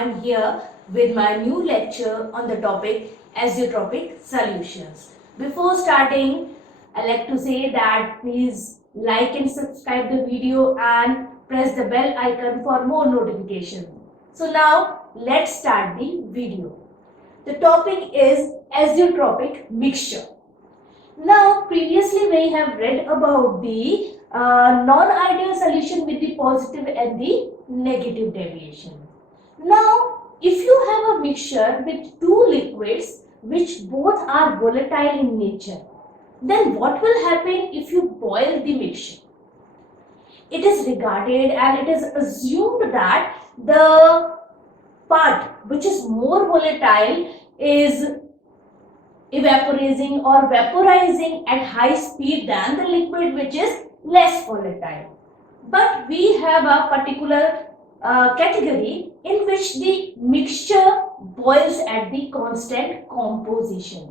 I am here with my new lecture on the topic azeotropic solutions. Before starting, I like to say that please like and subscribe the video and press the bell icon for more notification. So now let's start the video. The topic is azeotropic mixture. Now previously we have read about the non-ideal solution with the positive and the negative deviation. Now if you have a mixture with two liquids which both are volatile in nature, then what will happen if you boil the mixture? It is regarded and it is assumed that the part which is more volatile is evaporating or vaporizing at high speed than the liquid which is less volatile. But we have a particular category in which the mixture boils at the constant composition,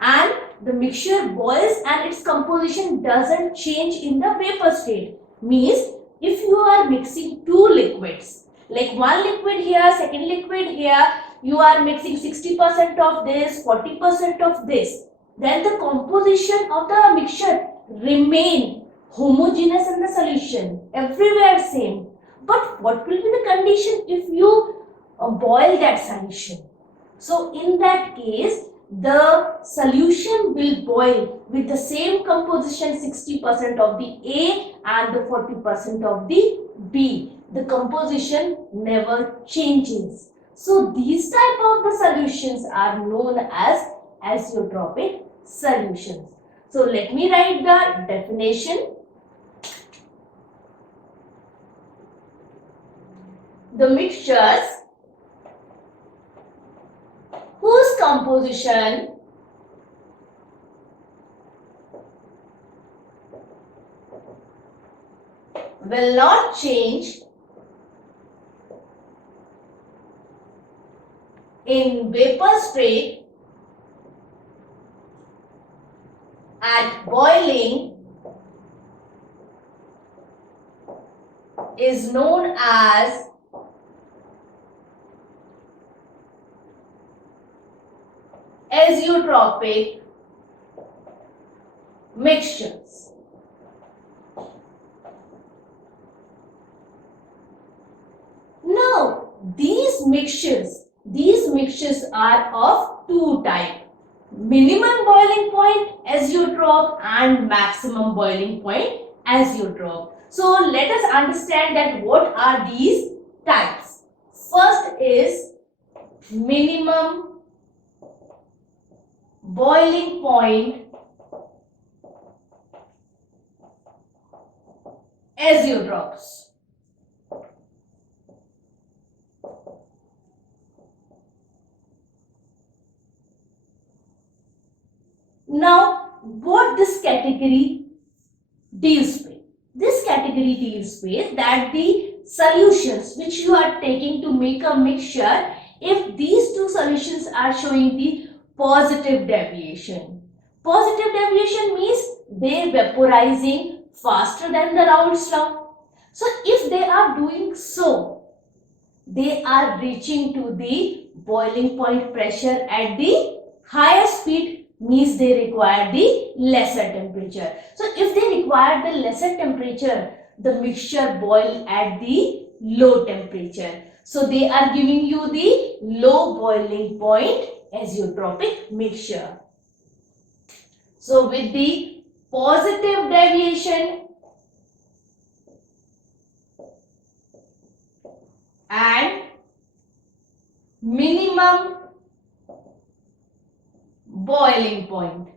and the mixture boils and its composition doesn't change in the vapor state. Means if you are mixing two liquids, like one liquid here, second liquid here, you are mixing 60% of this, 40% of this, then the composition of the mixture remain homogeneous in the solution, everywhere same. But what will be the condition if you boil that solution? So in that case, the solution will boil with the same composition, 60% of the A and the 40% of the B. The composition never changes. So these type of the solutions are known as azeotropic solutions. So let me write the definition. The mixtures whose composition will not change in vapor state at boiling is known as azeotropic mixtures. Now these mixtures are of two types: minimum boiling point azeotrope and maximum boiling point azeotrope. So let us understand that what are these types. First is minimum boiling point azeotropes. Now, what this category deals with? This category deals with that the solutions which you are taking to make a mixture, if these two solutions are showing the positive deviation. Positive deviation means they vaporizing faster than the Raoult's law. So, if they are doing so, they are reaching to the boiling point pressure at the higher speed, means they require the lesser temperature. So if they require the lesser temperature, the mixture boil at the low temperature. So they are giving you the low boiling point azeotropic mixture. So with the positive deviation and minimum boiling point.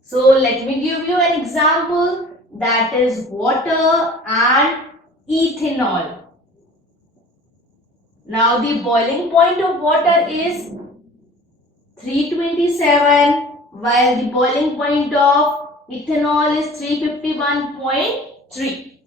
So let me give you an example, that is water and ethanol. Now the boiling point of water is 327 while the boiling point of ethanol is 351.3.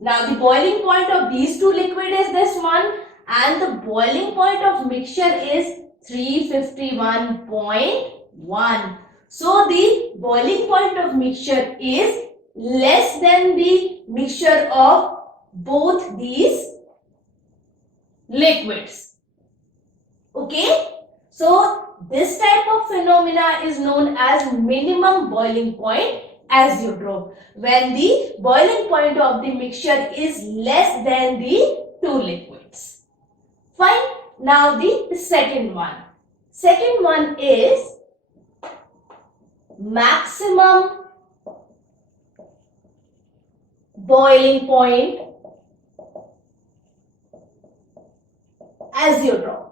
Now the boiling point of these two liquid is this one and the boiling point of mixture is 351.1. So the boiling point of mixture is less than the mixture of both these liquids. Okay, so this type of phenomena is known as minimum boiling point azeotrope, when the boiling point of the mixture is less than the two liquids. Fine. Now the second one. Second one is maximum boiling point azeotrope.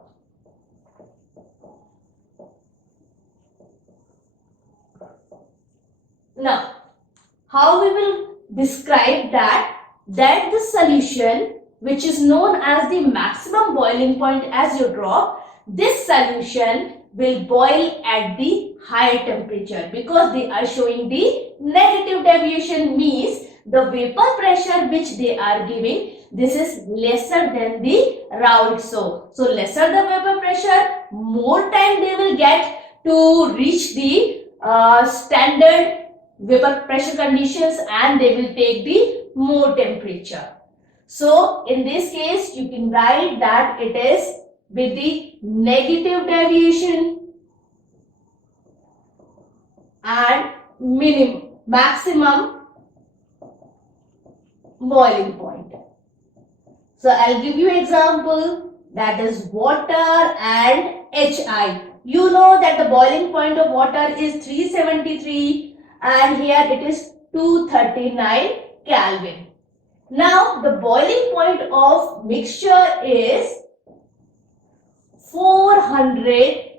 Now, how we will describe that? That the solution which is known as the maximum boiling point azeotrope, this solution will boil at the higher temperature, because they are showing the negative deviation, means the vapor pressure which they are giving, this is lesser than the Raoult-Sou. So lesser the vapor pressure, more time they will get to reach the standard vapor pressure conditions, and they will take the more temperature. So in this case you can write that it is with the negative deviation and maximum boiling point. So I'll give you example, that is water and HI. You know that the boiling point of water is 373 and here it is 239 Kelvin. Now the boiling point of mixture is 400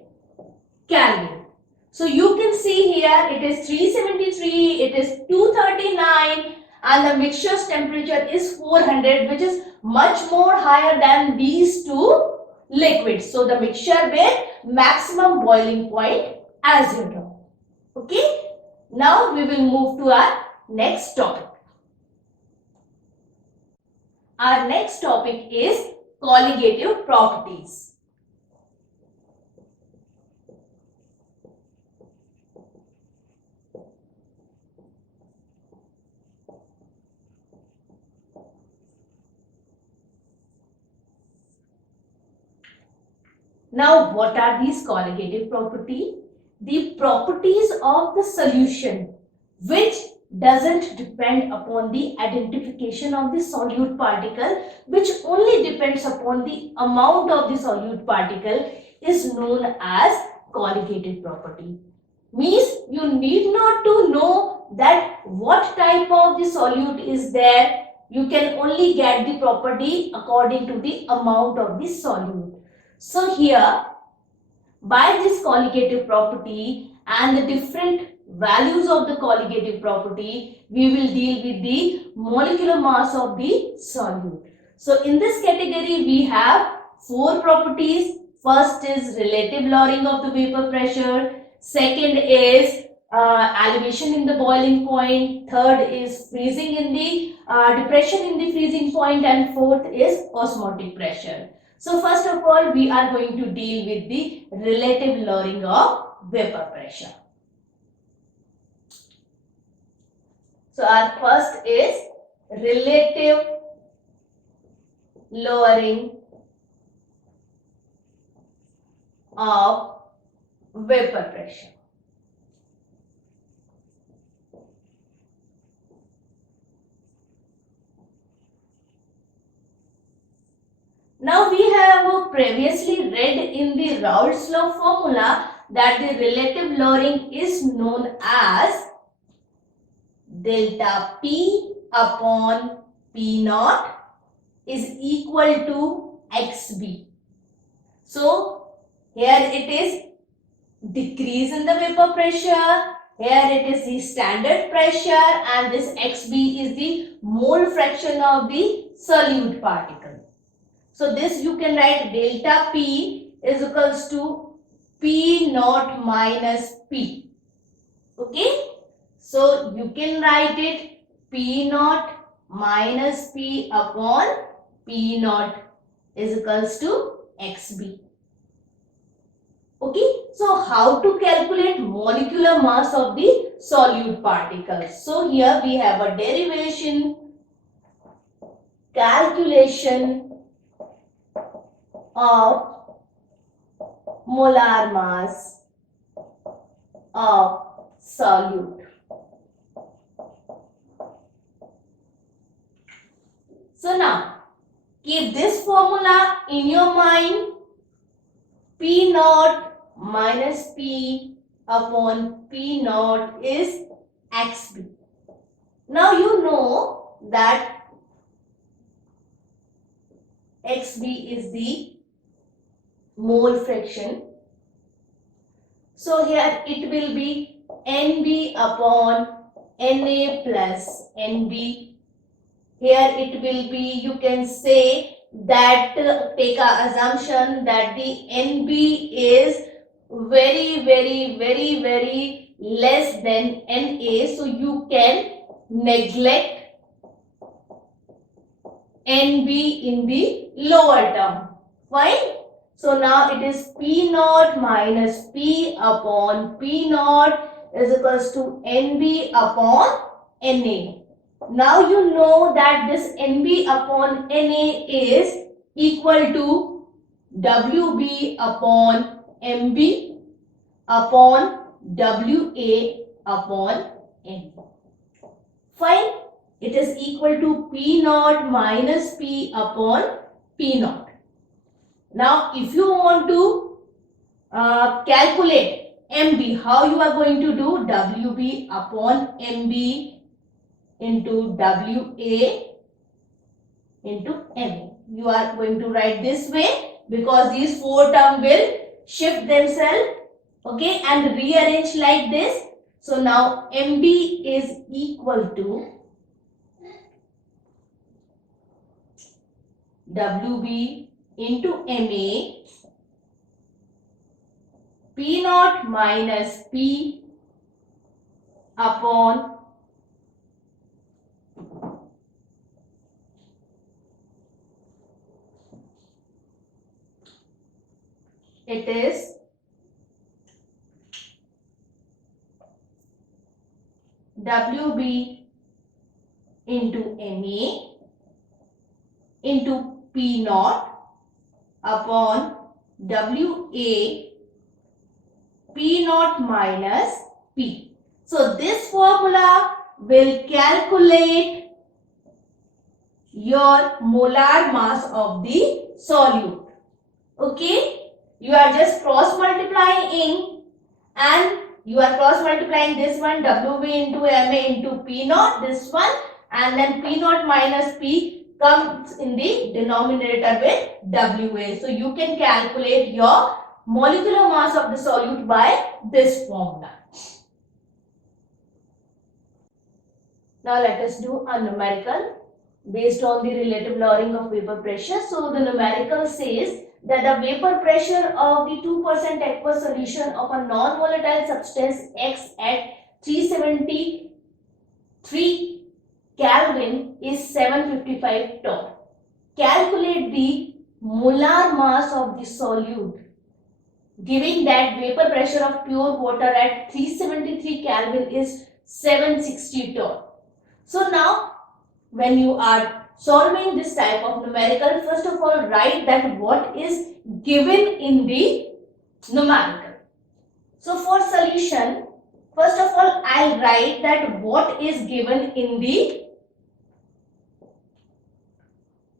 Kelvin. So you can see here it is 373, it is 239 and the mixture's temperature is 400, which is much more higher than these two liquids. So the mixture with maximum boiling point azeotrope. Okay. Now we will move to our next topic. Our next topic is colligative properties. Now, what are these colligative properties? The properties of the solution which doesn't depend upon the identification of the solute particle, which only depends upon the amount of the solute particle, is known as colligative property. Means you need not to know that what type of the solute is there. You can only get the property according to the amount of the solute. So here, by this colligative property and the different values of the colligative property, we will deal with the molecular mass of the solute. So in this category, we have four properties. First is relative lowering of the vapor pressure. Second is elevation in the boiling point. Third is freezing in the depression in the freezing point, and fourth is osmotic pressure. So first of all, we are going to deal with the relative lowering of vapor pressure. So our first is relative lowering of vapor pressure. Now we have previously read in the Raoult's law formula that the relative lowering is known as delta P upon P naught is equal to XB. So here it is decrease in the vapor pressure, here it is the standard pressure, and this XB is the mole fraction of the solute particle. So this you can write delta P is equals to P naught minus P. Okay. So you can write it P naught minus P upon P naught is equals to XB. Okay. So how to calculate molecular mass of the solute particles? So here we have a derivation, calculation of molar mass of solute. So now keep this formula in your mind. P naught minus P upon P naught is XB. Now you know that XB is the mole fraction. So here it will be NB upon Na plus NB. Here it will be, you can say that, take a assumption that the NB is very less than Na. So you can neglect NB in the lower term. Fine. So now it is P naught minus P upon P naught is equals to NB upon Na. Now you know that this NB upon Na is equal to WB upon MB upon WA upon N. Fine. It is equal to P naught minus P upon P naught. Now if you want to calculate MB, how you are going to do? WB upon MB into WA into MA. You are going to write this way because these four terms will shift themselves, okay, and rearrange like this. So now MB is equal to WB into MA, P naught minus P upon it is WB into MA into P naught upon WA P naught minus P. So this formula will calculate your molar mass of the solute. Okay, you are just cross multiplying and you are cross multiplying this one WB into MA into P naught, this one, and then P naught minus P comes in the denominator with WA. So you can calculate your molecular mass of the solute by this formula. Now let us do a numerical based on the relative lowering of vapor pressure. So the numerical says that the vapor pressure of the 2% aqueous solution of a non-volatile substance X at 373 Kelvin is 755 torr. Calculate the molar mass of the solute, giving that vapor pressure of pure water at 373 Kelvin is 760 torr. So now when you are solving this type of numerical, first of all write that what is given in the numerical. So for solution, first of all I'll write that what is given in the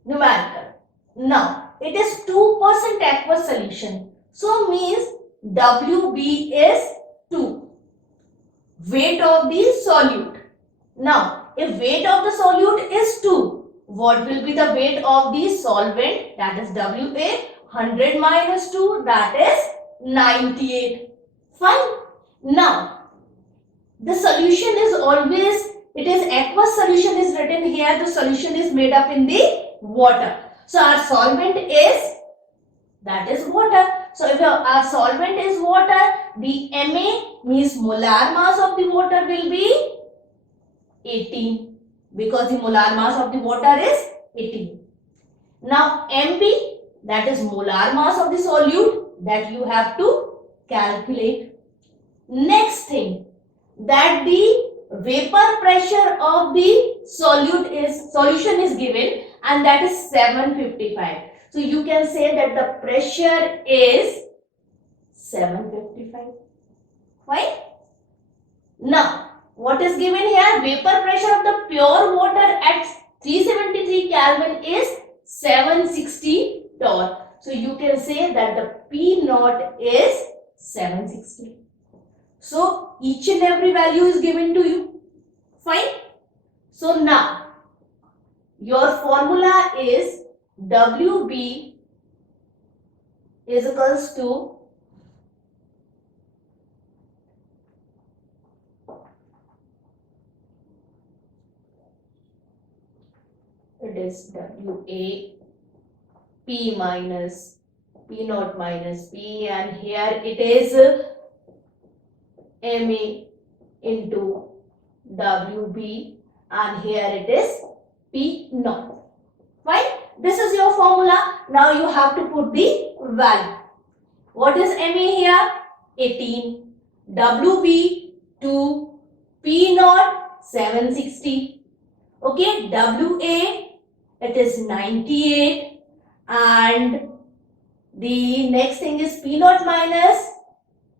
numerical. Now it is 2% aqueous solution. So means WB is 2. Weight of the solute. Now if weight of the solute is 2, what will be the weight of the solvent? That is WA. 100 minus 2, that is 98. Fine. Now the solution is always, it is aqueous solution is written here. The solution is made up in the water. So our solvent is, that is water. So if our solvent is water, the Ma means molar mass of the water will be 18, because the molar mass of the water is 18. Now Mb, that is molar mass of the solute, that you have to calculate. Next thing, that the vapor pressure of the solution is given, and that is 755. So you can say that the pressure is 755. Fine. Now, what is given here? Vapor pressure of the pure water at 373 Kelvin is 760 torr. So you can say that the P naught is 760. So each and every value is given to you. Fine. So now your formula is WB is equals to it is WA P minus P naught minus P, and here it is MA into WB, and here it is P naught. Fine. This is your formula. Now you have to put the value. What is MA here? 18. WB 2. P naught 760. Okay. WA it is 98, and the next thing is P naught minus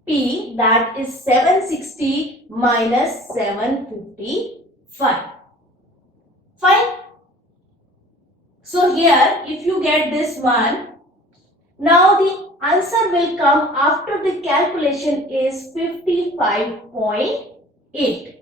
P, that is 760 minus 755. Fine. So here if you get this one, now the answer will come after the calculation is 55.8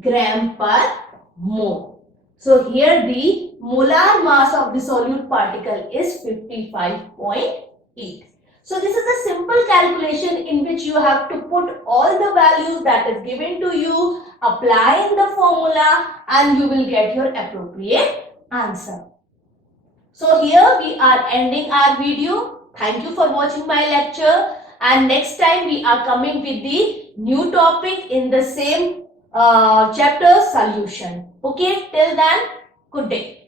gram per mole. So here the molar mass of the solute particle is 55.8. So this is a simple calculation in which you have to put all the values that is given to you, apply in the formula, and you will get your appropriate answer. So here we are ending our video. Thank you for watching my lecture, and next time we are coming with the new topic in the same chapter solution. Okay, till then, good day.